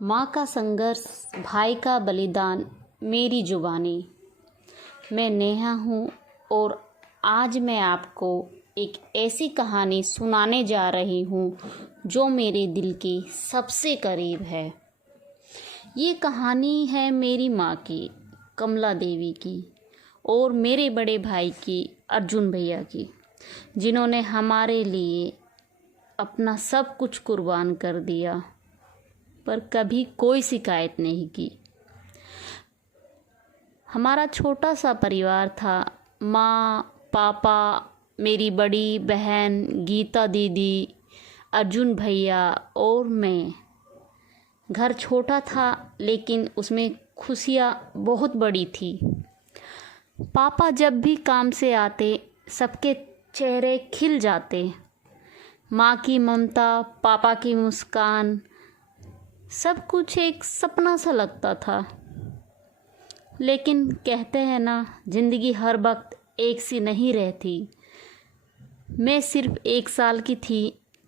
माँ का संघर्ष, भाई का बलिदान, मेरी जुबानी। मैं नेहा हूँ और आज मैं आपको एक ऐसी कहानी सुनाने जा रही हूँ जो मेरे दिल के सबसे करीब है। ये कहानी है मेरी माँ की, कमला देवी की, और मेरे बड़े भाई की, अर्जुन भैया की, जिन्होंने हमारे लिए अपना सब कुछ कुर्बान कर दिया पर कभी कोई शिकायत नहीं की। हमारा छोटा सा परिवार था। माँ, पापा, मेरी बड़ी बहन गीता दीदी, अर्जुन भैया और मैं। घर छोटा था लेकिन उसमें खुशियाँ बहुत बड़ी थी। पापा जब भी काम से आते सबके चेहरे खिल जाते। माँ की ममता, पापा की मुस्कान, सब कुछ एक सपना सा लगता था। लेकिन कहते हैं ना, ज़िंदगी हर वक्त एक सी नहीं रहती। मैं सिर्फ 1 साल की थी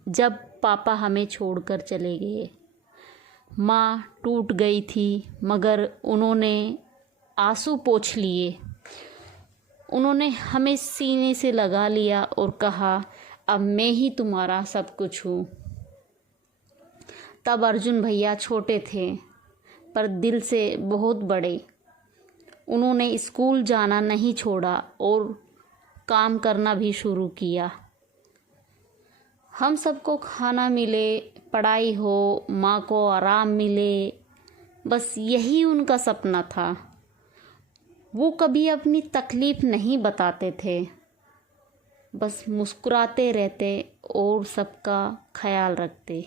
जब पापा हमें छोड़कर चले गए। माँ टूट गई थी मगर उन्होंने आंसू पोंछ लिए। उन्होंने हमें सीने से लगा लिया और कहा, अब मैं ही तुम्हारा सब कुछ हूँ। तब अर्जुन भैया छोटे थे पर दिल से बहुत बड़े। उन्होंने स्कूल जाना नहीं छोड़ा और काम करना भी शुरू किया। हम सबको खाना मिले, पढ़ाई हो, माँ को आराम मिले, बस यही उनका सपना था। वो कभी अपनी तकलीफ़ नहीं बताते थे, बस मुस्कुराते रहते और सबका ख्याल रखते।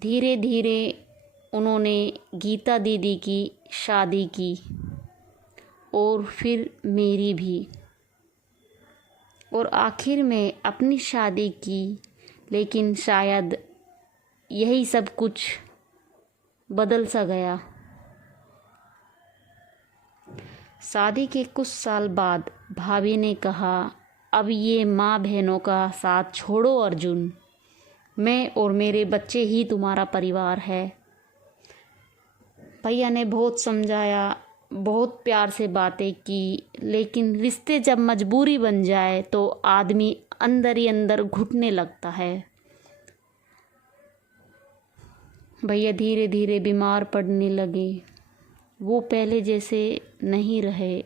धीरे धीरे उन्होंने गीता दीदी की शादी की और फिर मेरी भी, और आखिर में अपनी शादी की। लेकिन शायद यही सब कुछ बदल सा गया। शादी के कुछ साल बाद भाभी ने कहा, अब ये माँ बहनों का साथ छोड़ो अर्जुन, मैं और मेरे बच्चे ही तुम्हारा परिवार है। भैया ने बहुत समझाया, बहुत प्यार से बातें की, लेकिन रिश्ते जब मजबूरी बन जाए तो आदमी अंदर ही अंदर घुटने लगता है। भैया धीरे धीरे बीमार पड़ने लगे। वो पहले जैसे नहीं रहे,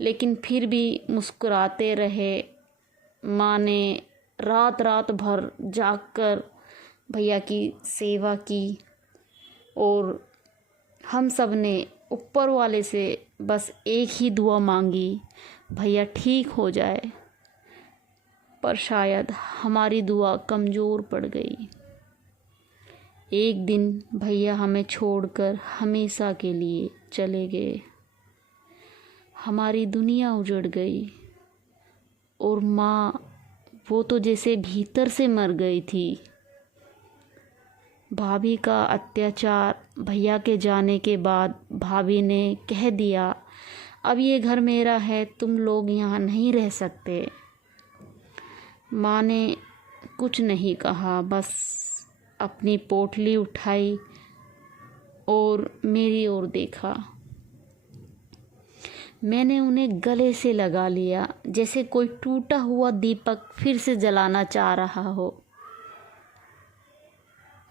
लेकिन फिर भी मुस्कुराते रहे। माँ ने रात रात भर जागकर भैया की सेवा की और हम सब ने ऊपर वाले से बस एक ही दुआ मांगी, भैया ठीक हो जाए। पर शायद हमारी दुआ कमज़ोर पड़ गई। एक दिन भैया हमें छोड़कर हमेशा के लिए चले गए। हमारी दुनिया उजड़ गई और माँ, वो तो जैसे भीतर से मर गई थी। भाभी का अत्याचार भैया के जाने के बाद भाभी ने कह दिया, अब ये घर मेरा है, तुम लोग यहाँ नहीं रह सकते। माँ ने कुछ नहीं कहा, बस अपनी पोटली उठाई और मेरी ओर देखा। मैंने उन्हें गले से लगा लिया, जैसे कोई टूटा हुआ दीपक फिर से जलाना चाह रहा हो।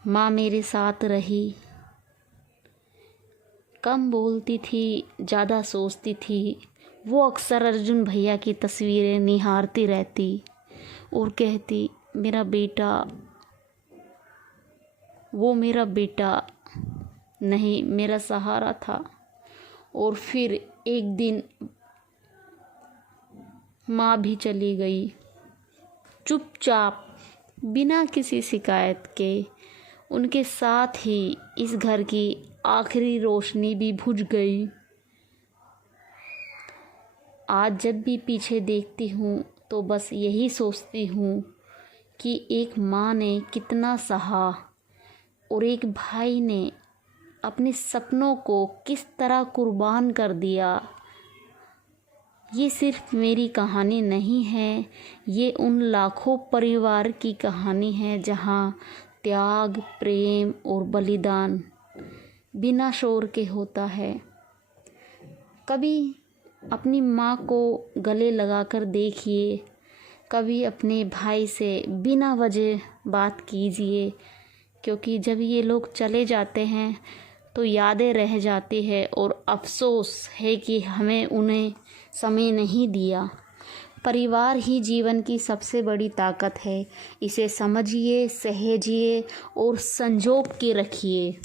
माँ मेरे साथ रही, कम बोलती थी, ज़्यादा सोचती थी। वो अक्सर अर्जुन भैया की तस्वीरें निहारती रहती और कहती, मेरा बेटा। वो मेरा बेटा नहीं, मेरा सहारा था। और फिर एक दिन माँ भी चली गई, चुपचाप, बिना किसी शिकायत के। उनके साथ ही इस घर की आखिरी रोशनी भी बुझ गई। आज जब भी पीछे देखती हूँ तो बस यही सोचती हूँ कि एक माँ ने कितना सहा और एक भाई ने अपने सपनों को किस तरह कुर्बान कर दिया। ये सिर्फ मेरी कहानी नहीं है, ये उन लाखों परिवार की कहानी है जहाँ त्याग, प्रेम और बलिदान बिना शोर के होता है। कभी अपनी माँ को गले लगाकर देखिए, कभी अपने भाई से बिना वजह बात कीजिए, क्योंकि जब ये लोग चले जाते हैं तो यादें रह जाती है और अफसोस है कि हमें उन्हें समय नहीं दिया। परिवार ही जीवन की सबसे बड़ी ताकत है। इसे समझिए, सहेजिए और संजो के रखिए।